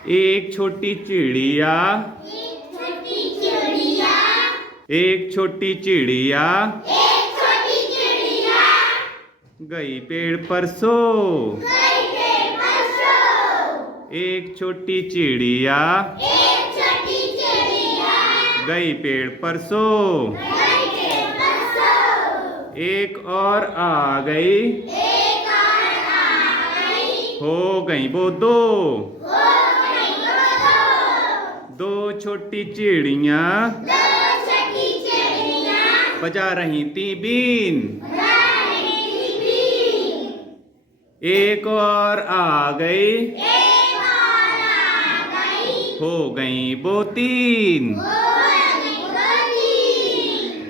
एक छोटी चिड़िया, एक छोटी चिड़िया गई पेड़ पर सो। एक छोटी चिड़िया गई पेड़ पर सो। एक और आ गई, हो गई वो दो। दो छोटी चिड़िया बजा रही थी बीन। एक और आ गई, हो गई वो तीन।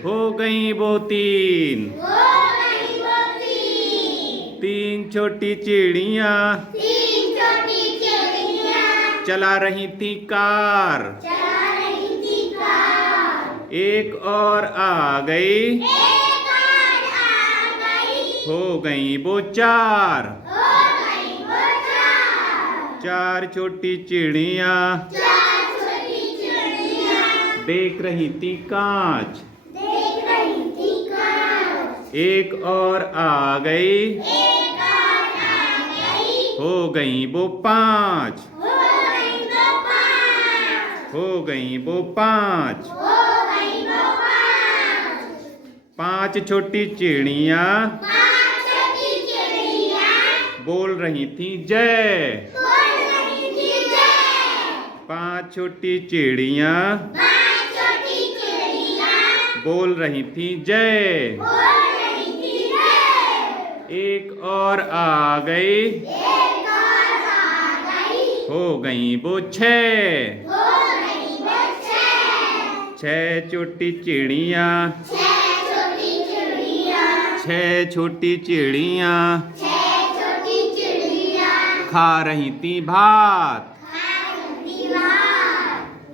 हो गई वो तीन। तीन छोटी चिड़िया चला रही थी कार। एक और आ गई, हो गई वो चार। चार छोटी चिड़िया देख रही थी कांच। एक और आ गई, हो गई वो पांच। हो गई वो पांच। पांच छोटी चिड़िया बोल रही थी जय। पांच छोटी चिड़िया बोल रही थी जय। एक और आ गई, हो गई वो छह। छह छोटी चिड़िया, छह छोटी चिड़िया खा रही थी भात।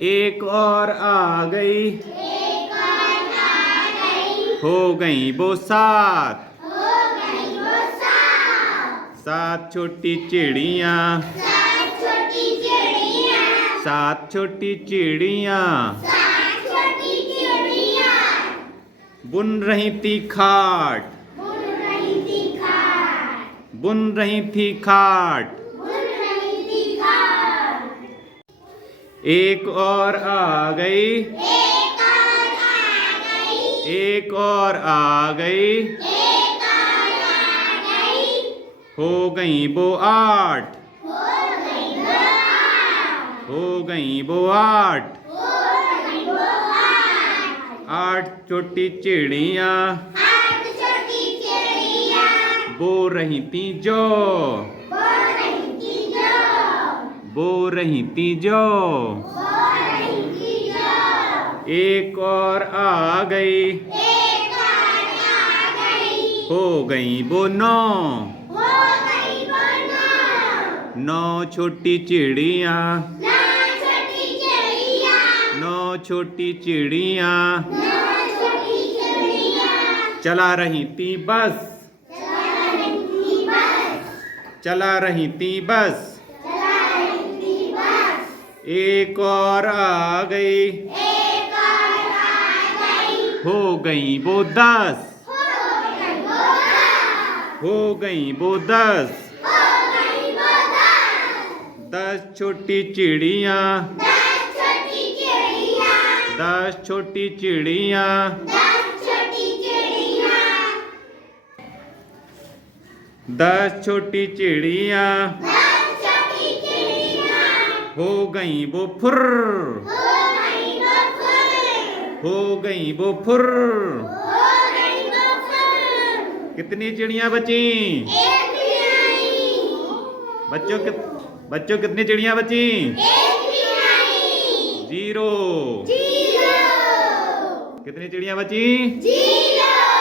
एक और आ गई, हो गई वो सात। सात छोटी चिड़िया, सात छोटी चिड़िया बुन रही थी खाट। बुन रही थी खाट। एक और आ गई, एक और आ गई, हो गई वो आठ। हो गई वो आठ। आठ छोटी चिड़िया बो रही थी जो। बो रही थी जो। एक और आ गई, हो गई वो नौ। नौ छोटी चिड़िया, नौ छोटी चिड़िया चला रही थी बस। चला रही थी बस। एक और आ गई, हो गई वो दस। हो गई वो दस। दस छोटी चिड़िया, दस छोटी चिड़िया दस छोटी चिड़िया हो गई वो फुर। हो गई वो फुर। कितनी चिड़िया बची? बच्चों कितनी चिड़िया बची? जीरो। कितनी चिड़िया बची? जीरो।